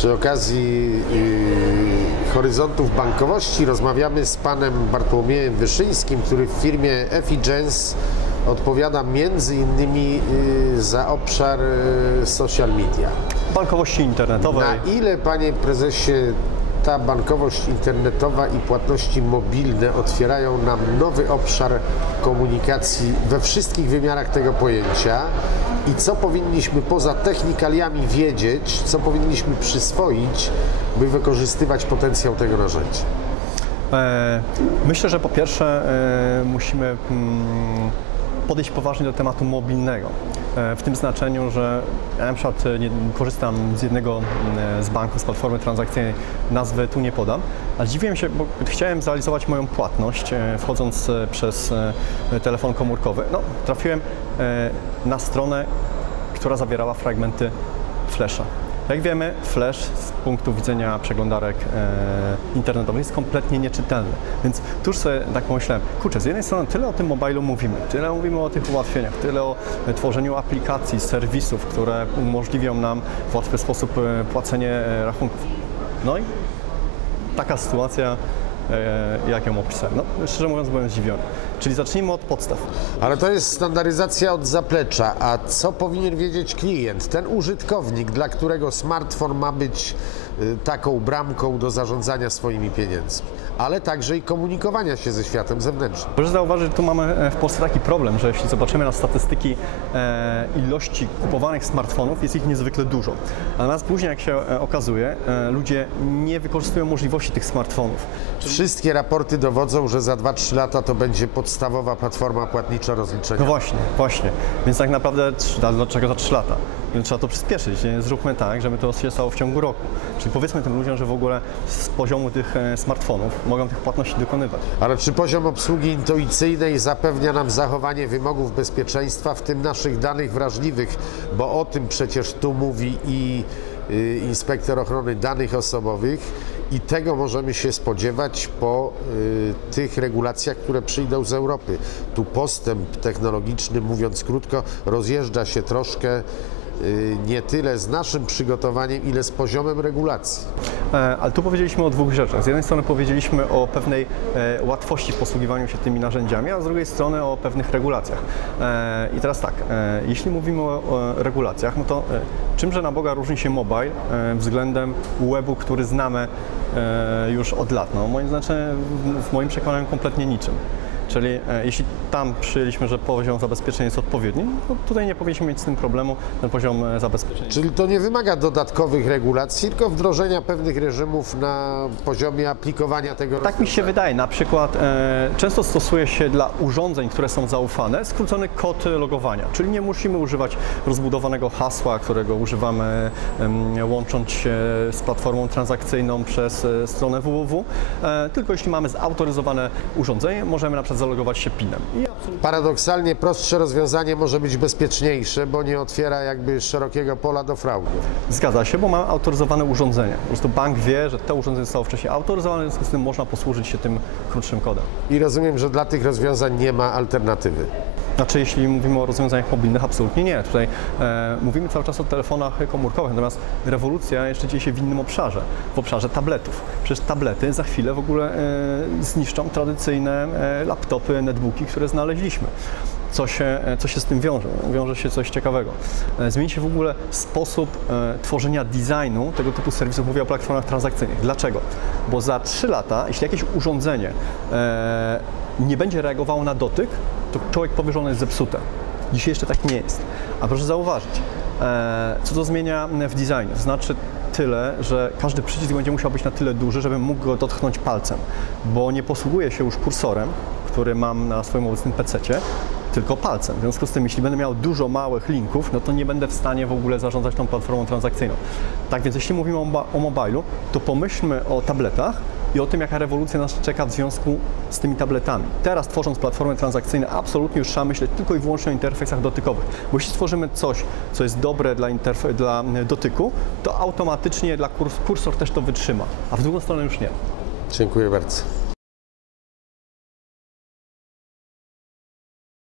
Przy okazji yy, horyzontów bankowości rozmawiamy z panem Bartłomiejem Wyszyńskim, który w firmie Efigence odpowiada między innymi yy, za obszar yy, social media. bankowości internetowej. Na ile, panie prezesie, ta bankowość internetowa i płatności mobilne otwierają nam nowy obszar komunikacji we wszystkich wymiarach tego pojęcia i co powinniśmy poza technikaliami wiedzieć, co powinniśmy przyswoić, by wykorzystywać potencjał tego narzędzia? E, Myślę, że po pierwsze e, musimy mm, podejść poważnie do tematu mobilnego. E, W tym znaczeniu, że ja na przykład e, nie, korzystam z jednego mm, z banków, z platformy transakcyjnej, nazwy tu nie podam, ale dziwiłem się, bo chciałem zrealizować moją płatność e, wchodząc e, przez e, telefon komórkowy. No, trafiłem e, na stronę, która zawierała fragmenty Flasha. Jak wiemy, Flash z punktu widzenia przeglądarek e, internetowych jest kompletnie nieczytelny. Więc tuż sobie tak pomyślałem, kurczę, z jednej strony tyle o tym mobilu mówimy, tyle mówimy o tych ułatwieniach, tyle o e, tworzeniu aplikacji, serwisów, które umożliwią nam w łatwy sposób e, płacenie e, rachunków. No i taka sytuacja, jak ją opisałem. No, szczerze mówiąc, byłem zdziwiony. Czyli zacznijmy od podstaw. Ale to jest standaryzacja od zaplecza. A co powinien wiedzieć klient, ten użytkownik, dla którego smartfon ma być y, taką bramką do zarządzania swoimi pieniędzmi, ale także i komunikowania się ze światem zewnętrznym? Proszę zauważyć, że tu mamy e, w Polsce taki problem, że jeśli zobaczymy na statystyki e, ilości kupowanych smartfonów, jest ich niezwykle dużo. Natomiast później, jak się e, okazuje, e, ludzie nie wykorzystują możliwości tych smartfonów. Wszystkie raporty dowodzą, że za 2-3 lata to będzie podstawowa platforma płatnicza No rozliczeniowa. właśnie, właśnie. Więc tak naprawdę, dlaczego za 3 lata? Więc trzeba to przyspieszyć. Zróbmy tak, żeby to się stało w ciągu roku. Czyli powiedzmy tym ludziom, że w ogóle z poziomu tych e, smartfonów mogą tych płatności dokonywać. Ale czy poziom obsługi intuicyjnej zapewnia nam zachowanie wymogów bezpieczeństwa, w tym naszych danych wrażliwych, bo o tym przecież tu mówi i y, inspektor ochrony danych osobowych i tego możemy się spodziewać po y, tych regulacjach, które przyjdą z Europy. Tu postęp technologiczny, mówiąc krótko, rozjeżdża się troszkę y, nie tyle z naszym przygotowaniem, ile z poziomem regulacji. E, Ale tu powiedzieliśmy o dwóch rzeczach. Z jednej strony powiedzieliśmy o pewnej e, łatwości w posługiwaniu się tymi narzędziami, a z drugiej strony o pewnych regulacjach. E, I teraz tak, jeśli mówimy o, regulacjach, no to czymże na Boga różni się mobile względem webu, który znamy już od lat? No, moim w- w moim przekonaniu kompletnie niczym. Czyli e, jeśli tam przyjęliśmy, że poziom zabezpieczenia jest odpowiedni, to tutaj nie powinniśmy mieć z tym problemu, ten poziom e, zabezpieczenia. Czyli to nie wymaga dodatkowych regulacji, tylko wdrożenia pewnych reżimów na poziomie aplikowania tego Tak mi się wydaje. Na przykład e, często stosuje się dla urządzeń, które są zaufane, skrócony kod logowania. Czyli nie musimy używać rozbudowanego hasła, którego używamy em, łącząc się z platformą transakcyjną przez e, stronę www. E, tylko jeśli mamy zautoryzowane urządzenie, możemy na przykład zalogować się PIN-em. Paradoksalnie prostsze rozwiązanie może być bezpieczniejsze, bo nie otwiera jakby szerokiego pola do fraudy. Zgadza się, bo mamy autoryzowane urządzenie. Po prostu bank wie, że to urządzenie zostało wcześniej autoryzowane, w związku z tym można posłużyć się tym krótszym kodem. I rozumiem, że dla tych rozwiązań nie ma alternatywy. Znaczy, jeśli mówimy o rozwiązaniach mobilnych, absolutnie nie. Tutaj e, mówimy cały czas o telefonach komórkowych, natomiast rewolucja jeszcze dzieje się w innym obszarze, w obszarze tabletów. Przecież tablety za chwilę w ogóle e, zniszczą tradycyjne e, laptopy, netbooki, które znaleźliśmy. Co się, e, co się z tym wiąże? Wiąże się coś ciekawego. E, Zmieni się w ogóle sposób e, tworzenia designu tego typu serwisów. Mówię o platformach transakcyjnych. Dlaczego? Bo za 3 lata, jeśli jakieś urządzenie e, nie będzie reagowało na dotyk, to człowiek powie, że ono jest zepsute. Dzisiaj jeszcze tak nie jest. A proszę zauważyć, e, co to zmienia w designie? Znaczy tyle, że każdy przycisk będzie musiał być na tyle duży, żebym mógł go dotknąć palcem, bo nie posługuję się już kursorem, który mam na swoim obecnym PC-cie, tylko palcem. W związku z tym, jeśli będę miał dużo małych linków, no to nie będę w stanie w ogóle zarządzać tą platformą transakcyjną. Tak więc, jeśli mówimy o, o mobilu, to pomyślmy o tabletach i o tym, jaka rewolucja nas czeka w związku z tymi tabletami. Teraz tworząc platformy transakcyjne, absolutnie już trzeba myśleć tylko i wyłącznie o interfejsach dotykowych. Bo jeśli stworzymy coś, co jest dobre dla, dla e, dotyku, to automatycznie dla kurs- kursor też to wytrzyma, a w drugą stronę już nie. Dziękuję bardzo.